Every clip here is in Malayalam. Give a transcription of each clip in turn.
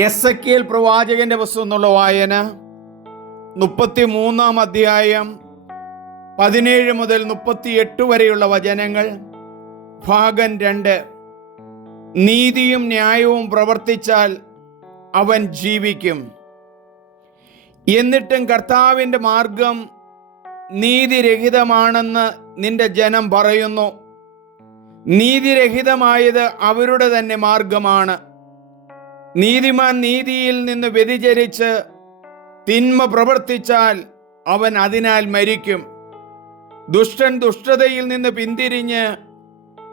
എസ് എ കെൽ പ്രവാചകന്റെ പുസ്തകം എന്നുള്ള വായന മുപ്പത്തി മൂന്നാം അധ്യായം പതിനേഴ് മുതൽ മുപ്പത്തി എട്ട് വരെയുള്ള വചനങ്ങൾ ഭാഗം രണ്ട്. നീതിയും ന്യായവും പ്രവർത്തിച്ചാൽ അവൻ ജീവിക്കും. എന്നിട്ടും കർത്താവിന്റെ മാർഗം നീതിരഹിതമാണെന്ന് നിന്റെ ജനം പറയുന്നു. നീതിരഹിതമായത് അവരുടെ തന്നെ മാർഗമാണ്. നീതിമാൻ നീതിയിൽ നിന്ന് വ്യതിചരിച്ച് തിന്മ പ്രവർത്തിച്ചാൽ അവൻ അതിനാൽ മരിക്കും. ദുഷ്ടൻ ദുഷ്ടതയിൽ നിന്ന് പിന്തിരിഞ്ഞ്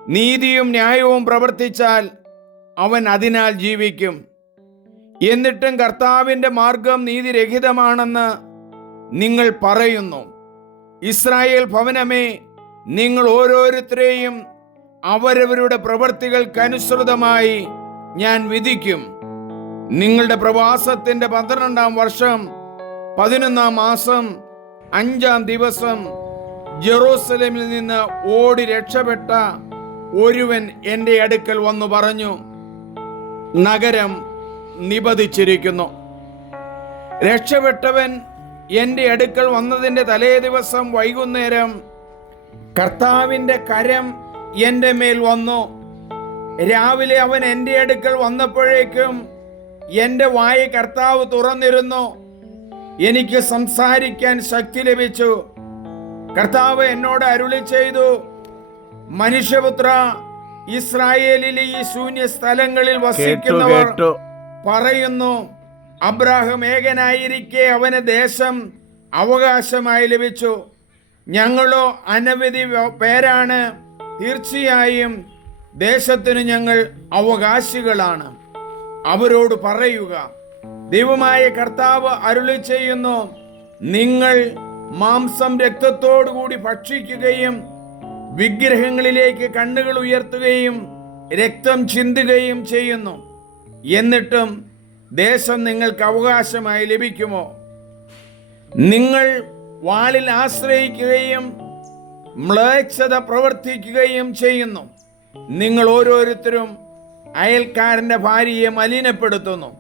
നീതിയും ന്യായവും പ്രവർത്തിച്ചാൽ അവൻ അതിനാൽ ജീവിക്കും. എന്നിട്ടും കർത്താവിന്റെ മാർഗം നീതിരഹിതമാണെന്ന് നിങ്ങൾ പറയുന്നു. ഇസ്രായേൽ ഭവനമേ നിങ്ങൾ ഓരോരുത്തരെയും അവരവരുടെ പ്രവൃത്തികൾക്കനുസൃതമായി ഞാൻ വിധിക്കും. നിങ്ങളുടെ പ്രവാസത്തിന്റെ പന്ത്രണ്ടാം വർഷം പതിനൊന്നാം മാസം അഞ്ചാം ദിവസം ജെറൂസലേമിൽ നിന്ന് ഓടി രക്ഷപ്പെട്ട ഒരുവൻ എന്റെ അടുക്കൽ വന്നു പറഞ്ഞു നഗരം നിബദിച്ചിരിക്കുന്നു രക്ഷപ്പെട്ടവൻ എന്റെ അടുക്കൽ വന്നതിന്റെ തലേ ദിവസം വൈകുന്നേരം കർത്താവിന്റെ കരം എന്റെ മേൽ വന്നു. രാവിലെ അവൻ എന്റെ അടുക്കൽ വന്നപ്പോഴേക്കും എന്റെ വായ കർത്താവ് തുറന്നിരുന്നു. എനിക്ക് സംസാരിക്കാൻ ശക്തി ലഭിച്ചു. കർത്താവ് എന്നോട് അരുളി ചെയ്തു മനുഷ്യപുത്ര ഇസ്രായേലിലെ ഈ ശൂന്യ സ്ഥലങ്ങളിൽ വസിക്കുന്നവർ പറയുന്നു അബ്രാഹം ഏകനായിരിക്കെ അവന് ദേശം അവകാശമായി ലഭിച്ചു. ഞങ്ങളോ അനവധി പേരാണ്. തീർച്ചയായും ദേശത്തിന് ഞങ്ങൾ അവകാശികളാണ്. അവരോട് പറയുക. ദൈവമായ കർത്താവ് അരുളി ചെയ്യുന്നു നിങ്ങൾ മാംസം രക്തത്തോടുകൂടി ഭക്ഷിക്കുകയും വിഗ്രഹങ്ങളിലേക്ക് കണ്ണുകൾ ഉയർത്തുകയും രക്തം ചിന്തുകയും ചെയ്യുന്നു. എന്നിട്ടും ദേശം നിങ്ങൾക്ക് അവകാശമായി ലഭിക്കുമോ? നിങ്ങൾ വാളിൽ ആശ്രയിക്കുകയും മ്ലേച്ഛത പ്രവർത്തിക്കുകയും ചെയ്യുന്നു. നിങ്ങൾ ഓരോരുത്തരും അയൽക്കാരന്റെ ഭാര്യയെ മലിനപ്പെടുത്തുന്നു.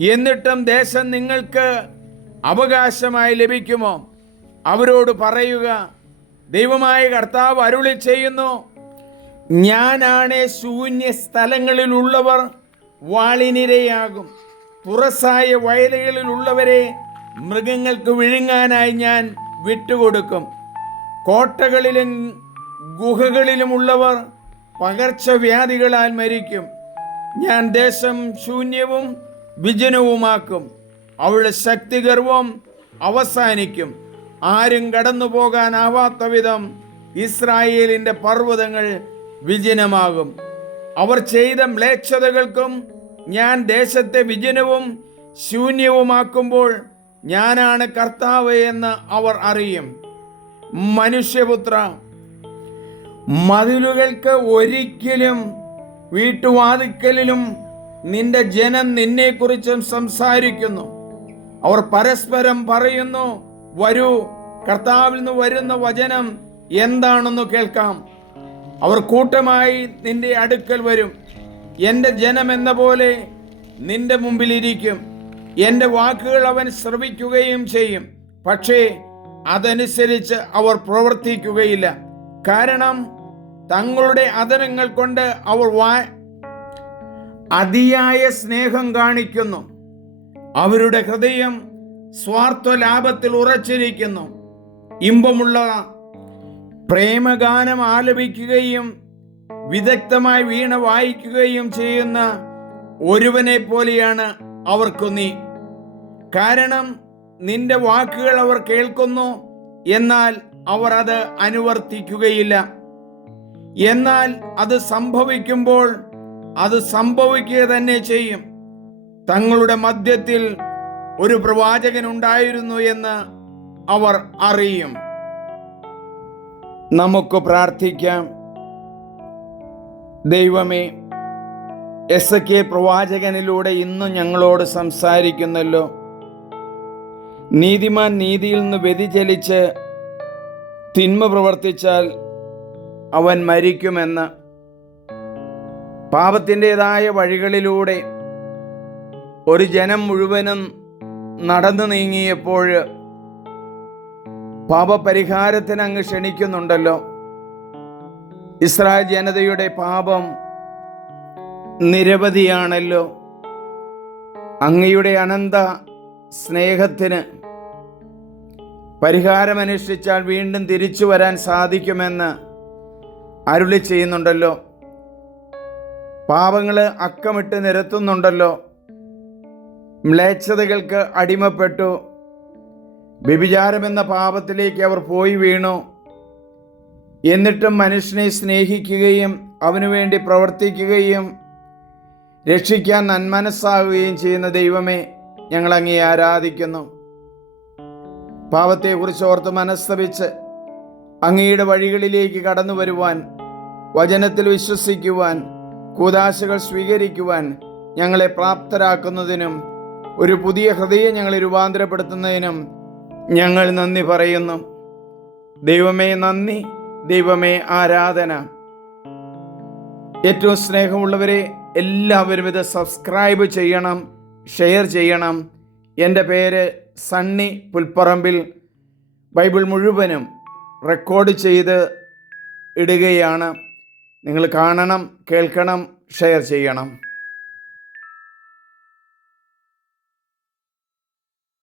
എന്നിട്ടും ദേശം നിങ്ങൾക്ക് അവകാശമായി ലഭിക്കുമോ? അവരോട് പറയുക ദൈവമായ കർത്താവ് അരുളി ചെയ്യുന്നു ഞാനാണ് ശൂന്യ സ്ഥലങ്ങളിലുള്ളവർ വാളിനിരയാകും. തുറസായ വയലുകളിലുള്ളവരെ മൃഗങ്ങൾക്ക് വിഴുങ്ങാനായി ഞാൻ വിട്ടുകൊടുക്കും. കോട്ടകളിലും ഗുഹകളിലുമുള്ളവർ പകർച്ചവ്യാധികളാൽ മരിക്കും. ഞാൻ ദേശം ശൂന്യവും വിജനവുമാക്കും. അവളുടെ ശക്തിഗർവം അവസാനിക്കും. ആരും കടന്നു പോകാനാവാത്ത വിധം ഇസ്രായേലിന്റെ പർവതങ്ങൾ വിജനമാകും. അവർ ചെയ്ത മ്ലേച്ഛതകൾക്കും ഞാൻ ദേശത്തെ വിജനവും ശൂന്യവുമാക്കുമ്പോൾ ഞാനാണ് കർത്താവ് എന്ന് അവർ അറിയും. മനുഷ്യപുത്ര മതിലുകൾക്ക് ഒരിക്കലും വീട്ടുവാതിക്കലിലും നിന്റെ ജനം നിന്നെക്കുറിച്ചും സംസാരിക്കുന്നു. അവർ പരസ്പരം പറയുന്നു വരൂ കർത്താവിൽ നിന്ന് വരുന്ന വചനം എന്താണെന്ന് കേൾക്കാം. അവർ കൂട്ടമായി നിന്റെ അടുക്കൽ വരും. എന്റെ ജനം എന്ന പോലെ നിന്റെ മുമ്പിലിരിക്കും. എന്റെ വാക്കുകൾ അവൻ ശ്രവിക്കുകയും ചെയ്യും. പക്ഷേ അതനുസരിച്ച് അവർ പ്രവർത്തിക്കുകയില്ല. കാരണം തങ്ങളുടെ അതരങ്ങൾ കൊണ്ട് അവർ വാ അതിയായ സ്നേഹം കാണിക്കുന്നു. അവരുടെ ഹൃദയം സ്വാർത്ഥ ലാഭത്തിൽ ഉറച്ചിരിക്കുന്നു. ഇമ്പമുള്ള പ്രേമഗാനം ആലപിക്കുകയും വിദഗ്ധമായി വീണ വായിക്കുകയും ചെയ്യുന്ന ഒരുവനെ പോലെയാണ് അവർക്ക് നീ. കാരണം നിന്റെ വാക്കുകൾ അവർ കേൾക്കുന്നു എന്നാൽ അവർ അത് അനുവർത്തിക്കുകയില്ല. എന്നാൽ അത് സംഭവിക്കുമ്പോൾ അത് സംഭവിക്കുക തന്നെ ചെയ്യും. തങ്ങളുടെ മധ്യത്തിൽ ഒരു പ്രവാചകൻ ഉണ്ടായിരുന്നു എന്ന് അവർ അറിയും. നമുക്ക് പ്രാർത്ഥിക്കാം. ദൈവമേ എസ് കെ പ്രവാചകനിലൂടെ ഇന്നും ഞങ്ങളോട് സംസാരിക്കുന്നല്ലോ. നീതിമാൻ നീതിയിൽ നിന്ന് വ്യതിചലിച്ച് തിന്മ പ്രവർത്തിച്ചാൽ അവൻ മരിക്കുമെന്ന്. പാപത്തിന്റെതായ വഴികളിലൂടെ ഒരു ജനം മുഴുവനും നടന്നു നീങ്ങിയപ്പോൾ പാപപരിഹാരത്തിന് അങ്ങ് ക്ഷണിക്കുന്നുണ്ടല്ലോ. ഇസ്രായേൽ ജനതയുടെ പാപം നിരവധിയാണല്ലോ. അങ്ങയുടെ അനന്ത സ്നേഹത്തിന് പരിഹാരമനുഷ്ഠിച്ചാൽ വീണ്ടും തിരിച്ചു വരാൻ സാധിക്കുമെന്ന് അരുളി ചെയ്യുന്നുണ്ടല്ലോ. പാപങ്ങൾ അക്കമിട്ട് നിരത്തുന്നുണ്ടല്ലോ. മ്ലേച്ഛതകൾക്ക് അടിമപ്പെട്ടു. വ്യഭിചാരമെന്ന പാപത്തിലേക്ക് അവർ പോയി വീണു. എന്നിട്ടും മനുഷ്യനെ സ്നേഹിക്കുകയും അവനു വേണ്ടി പ്രവർത്തിക്കുകയും രക്ഷിക്കാൻ നന്മനസ്സാകുകയും ചെയ്യുന്ന ദൈവമേ ഞങ്ങൾ അങ്ങേ ആരാധിക്കുന്നു. പാപത്തെക്കുറിച്ച് ഓർത്ത് മനസ്തപിച്ച് അങ്ങയുടെ വഴികളിലേക്ക് കടന്നു വരുവാൻ വചനത്തിൽ വിശ്വസിക്കുവാൻ കൂതാശകൾ സ്വീകരിക്കുവാൻ ഞങ്ങളെ പ്രാപ്തരാക്കുന്നതിനും ഒരു പുതിയ ഹൃദയം ഞങ്ങളെ രൂപാന്തരപ്പെടുത്തുന്നതിനും ഞങ്ങൾ നന്ദി പറയുന്നു. ദൈവമേ നന്ദി ദൈവമേ ആരാധന. ഏറ്റവും സ്നേഹമുള്ളവരെ എല്ലാവരും ഇത് സബ്സ്ക്രൈബ് ചെയ്യണം ഷെയർ ചെയ്യണം. എന്റെ പേര് സണ്ണി പുൽപ്പറമ്പിൽ. ബൈബിൾ മുഴുവനും റെക്കോർഡ് ചെയ്ത് ഇടുകയാണ്. നിങ്ങൾ കാണണം കേൾക്കണം ഷെയർ ചെയ്യണം.